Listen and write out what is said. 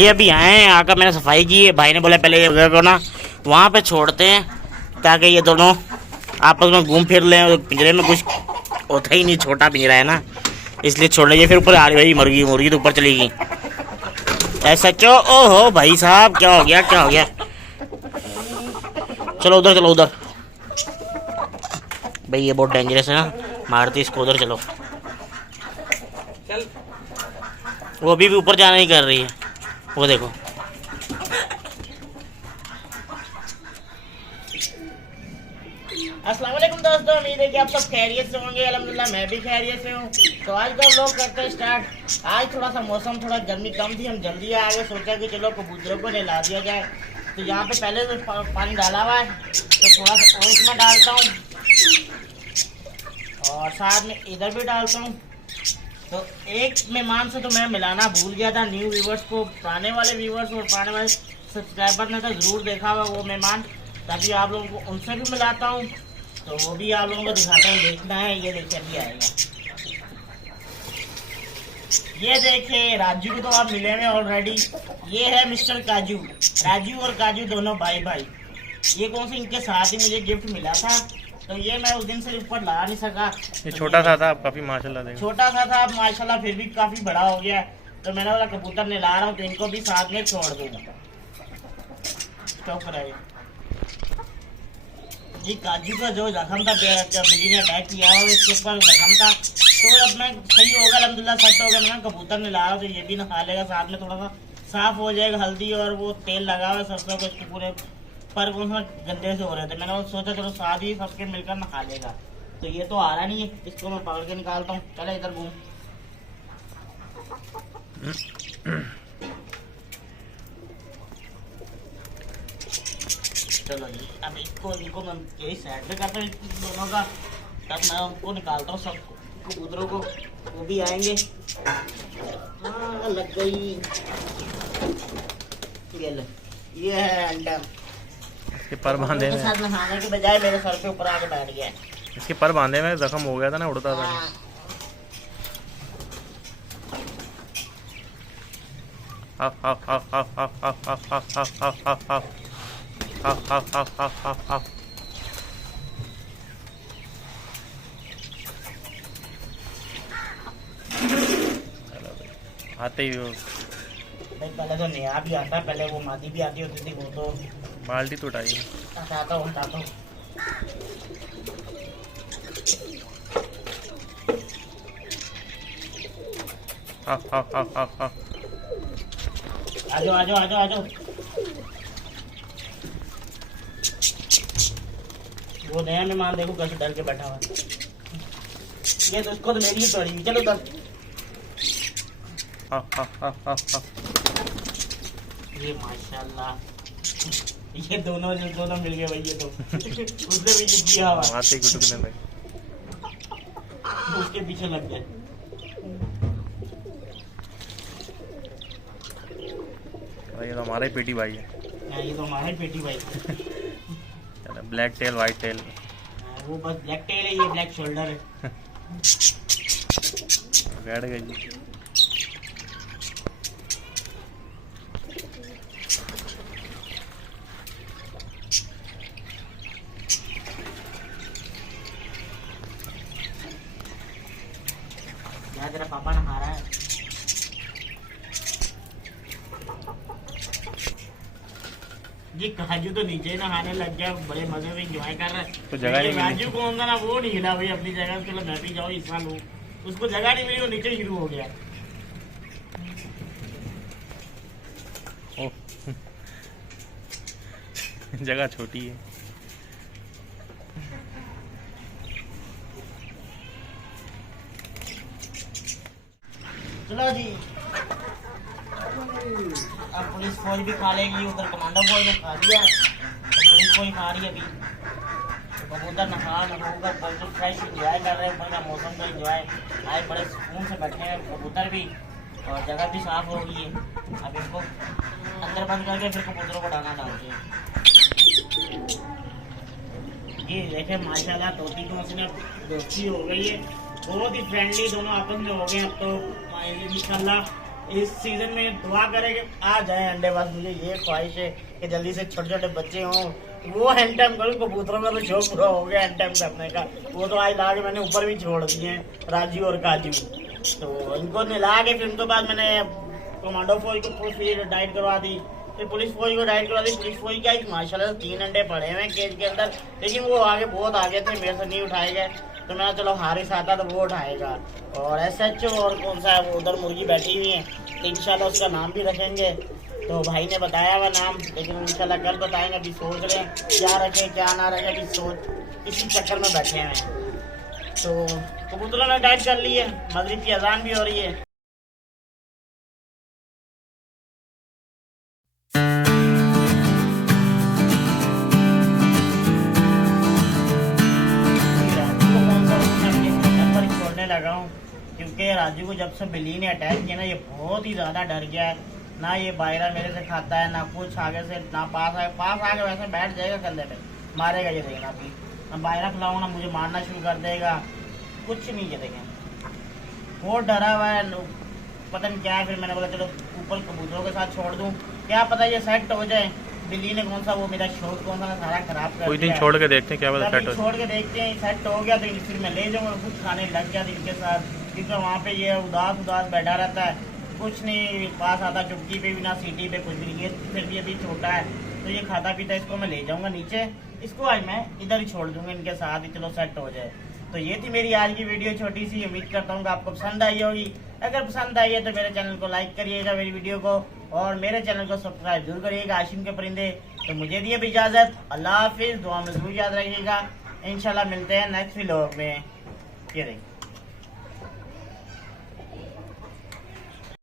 ये अभी आए हैं, आकर मैंने सफाई की है। भाई ने बोला पहले ये जगह को ना वहाँ पे छोड़ते हैं ताकि ये दोनों आपस में घूम फिर लें। पिंजरे में कुछ होता ही नहीं, छोटा पिंजरा है ना, इसलिए छोड़ लेंगे। फिर ऊपर आ रही भाई मुर्गी, मुर्गी तो ऊपर चली गई। ऐसा क्यों? ओहो भाई साहब, क्या हो गया, क्या हो गया? चलो उधर, चलो उधर। भाई ये बहुत डेंजरस है ना, मारती इसको। उधर चलो। वो अभी भी ऊपर जाना ही कर रही है, वो देखो। अस्सलाम वालेकुम दोस्तों, उम्मीद है कि आप सब खैरियत से होंगे। अल्हम्दुलिल्लाह मैं भी खैरियत से हूँ। तो आज का व्लॉग करते हैं स्टार्ट। आज थोड़ा सा मौसम, थोड़ा गर्मी कम थी, हम जल्दी आ गए। सोचा कि चलो कबूतरों को नहला दिया जाए। तो यहाँ पे पहले तो पानी डाला हुआ है, तो थोड़ा सा और इसमें डालता हूँ और साथ में इधर भी डालता हूँ। तो एक मेहमान से तो मैं मिलाना भूल गया था, न्यू व्यूवर्स को। पुराने वाले व्यूवर्स और पुराने वाले सब्सक्राइबर ने तो ज़रूर देखा हुआ वो मेहमान, ताकि आप लोगों को उनसे भी मिलाता हूँ। तो वो भी आप लोगों को दिखाता हूँ, देखना है। ये देखिए अभी आएगा, ये देखिए राजू को तो आप मिले हैं ऑलरेडी। ये है मिस्टर काजू। राजू और काजू दोनों भाई भाई। ये कौन से इनके साथ ही मुझे गिफ्ट मिला था, तो ये मैं उस दिन से ऊपर ला नहीं सका। ये छोटा सा था, काफी माशाल्लाह देखो। छोटा सा था, अब माशाल्लाह फिर भी काफी बड़ा हो गया। तो मैंने बोला कबूतर ने ला रहा हूँ तो इनको भी साथ में छोड़ दूंगा। चौक रहे जी। काजू का जो जख्म था, जब बिल्ली ने अटैक किया हो इसके ऊपर जख्म था, तो अब मैं सही होगा अल्हम्दुलिल्लाह, सेट हो गया। मैं कबूतर ने ला रहा हूँ तो ये भी ना खा लेगा, साथ में थोड़ा सा साफ हो जाएगा। हल्दी और वो तेल लगा हुआ सरसों को, इसके पूरे पर उसमें गंदे से हो रहे थे। मैंने सोचा चलो साथ ही सबके मिलकर नहा लेगा। तो ये तो आ रहा नहीं है, इसको मैं पकड़ के निकालता हूँ। चले इधर घूम। चलो जी, अब इनको मैं यही साइड पे करता हूँ दोनों का, तब मैं उनको निकालता हूँ सब कबूतरों को। वो भी आएंगे। हाँ लग गई। ये है अंडा। इसके पर बांधे में, साथ नहाने के बजाय मेरे सर पे ऊपर आके बैठ गया। इसके पर बांधे में जख्म हो गया था ना, उड़ता था। आते ही भाई पहले तो नया भी आता, पहले वो मादी भी आती होती थी, वो तो बाल्टी तो उठाई। हटाता हूँ, हटाता हूँ। आजो आजो आजो आजो। वो नया मेहमान देखो कैसे डर के बैठा हुआ है। ये तो उसको तो मेरी ही पड़ी। चलो तब ये माशाल्लाह, ये दोनों जो दोनों मिल गए भाई। ये तो उसने भी किया हुआ, आते ही गुटकने लगे, उसके पीछे लग गए। ये तो हमारा ही पेटी भाई है। ये तो हमारा ही पेटी भाई। Black tail, white tail. वो बस ब्लैक टेल है, ये ब्लैक शोल्डर है। बैठ गई। तेरा पापा नहा रहा है। जी काजू तो नीचे नहाने लग गया, बड़े मजे में एंजॉय कर रहा है। तो जगह नहीं राजू को होगा ना, वो नहीं हिला भाई अपनी जगह। उसके लिए मैं भी जाऊँ इस साल हूँ, उसको जगह नहीं मिली, वो नीचे शुरू हो गया। जगह छोटी है। चलो जी, अब पुलिस फौज भी खा लेगी। उधर कमांडो फौज ने खा लिया, तो पुलिस फौज खा रही है अभी। तो कबूतर नहा होगा, बिल्कुल फ्रेश इंजॉय कर रहे हैं। ऊपर का मौसम का इंजॉय, आज बड़े सुकून से बैठे हैं कबूतर भी, और जगह भी साफ हो गई है। अब इसको अंदर बंद करके फिर कबूतरों को दाना डालते हैं। ये देखे माशाल्लाह, तोती को उसने दोस्ती हो गई है, बहुत ही फ्रेंडली दोनों आपस में हो गए। अब तो इंशाल्लाह इस सीजन में दुआ करें कि आ जाए अंडे। बस मुझे ये ख्वाहिश है कि जल्दी से छोटे छोटे बच्चे हों, वो हैंड टाइम करूँ। कबूतरों का तो शौक पूरा हो गया हैंड टाइम करने का। वो तो आज ला के मैंने ऊपर भी छोड़ दिए हैं, राजू और काजू। तो इनको नहला के फिर उनके बाद मैंने कमांडो फौज को फिर डाइट करवा दी, फिर पुलिस फौज को डाइट करवा दी। पुलिस फौज का एक माशाल्लाह 3 अंडे पड़े हुए हैं केज के अंदर, लेकिन वो आगे बहुत आगे थे, मेरे से नहीं उठाए गए। तो मैं चलो हारिस आता तो वो उठाएगा। और SHO और कौन सा है वो उधर मुर्गी बैठी हुई है, तो इंशाल्लाह उसका नाम भी रखेंगे। तो भाई ने बताया हुआ नाम, लेकिन इंशाल्लाह कल बताएंगे। अभी सोच रहे हैं क्या रखे क्या ना रखे, अभी सोच इसी चक्कर में बैठे हैं। तो कबूतरों ने डाइट कर ली है, मगरिब की अजान भी हो रही है। लगा हूँ क्योंकि राजू को जब से बिल्ली ने अटैक किया ना, ये बहुत ही ज्यादा डर गया है। ना ये बायरा मेरे से खाता है, ना कुछ आगे से, ना पास आगे वैसे बैठ जाएगा कंधे पे, मारेगा ये देखना। अभी मैं बायरा खिलाऊंगा ना, मुझे मारना शुरू कर देगा, कुछ नहीं ये देखें। बहुत डरा हुआ है, पता नहीं क्या है। फिर मैंने बोला चलो ऊपर कबूतरों के साथ छोड़ दूँ, क्या पता ये सेट हो जाए। बिल्ली ने कौन सा वो मेरा शौक कौन सा सारा खराब कर कोई दिया। दिन छोड़ के देखते हैं क्या पता सेट हो। छोड़ के देखते हैं सेट हो गया तो फिर मैं ले जाऊंगा, कुछ खाने लग गया इनके साथ। क्योंकि वहाँ पे ये उदास बैठा रहता है, कुछ नहीं पास आता, चुटकी पे भी ना सीटी पे कुछ भी। ये फिर भी अभी छोटा है तो ये खाता पीता, इसको मैं ले जाऊंगा नीचे, इसको आज मैं इधर ही छोड़ दूंगा इनके साथ ही, चलो सेट हो जाए। तो ये थी मेरी आज की वीडियो छोटी सी। उम्मीद करता हूँ कि आपको पसंद आई होगी। अगर पसंद आई है तो मेरे चैनल को लाइक करिएगा, मेरी वीडियो को, और मेरे चैनल को सब्सक्राइब जरूर करिएगा। आशिम के परिंदे। तो मुझे दिए इजाजत, अल्लाह हाफिज, दुआ में जरूर याद रखिएगा। इंशाल्लाह मिलते हैं नेक्स्ट व्लॉग में। ये देखिए।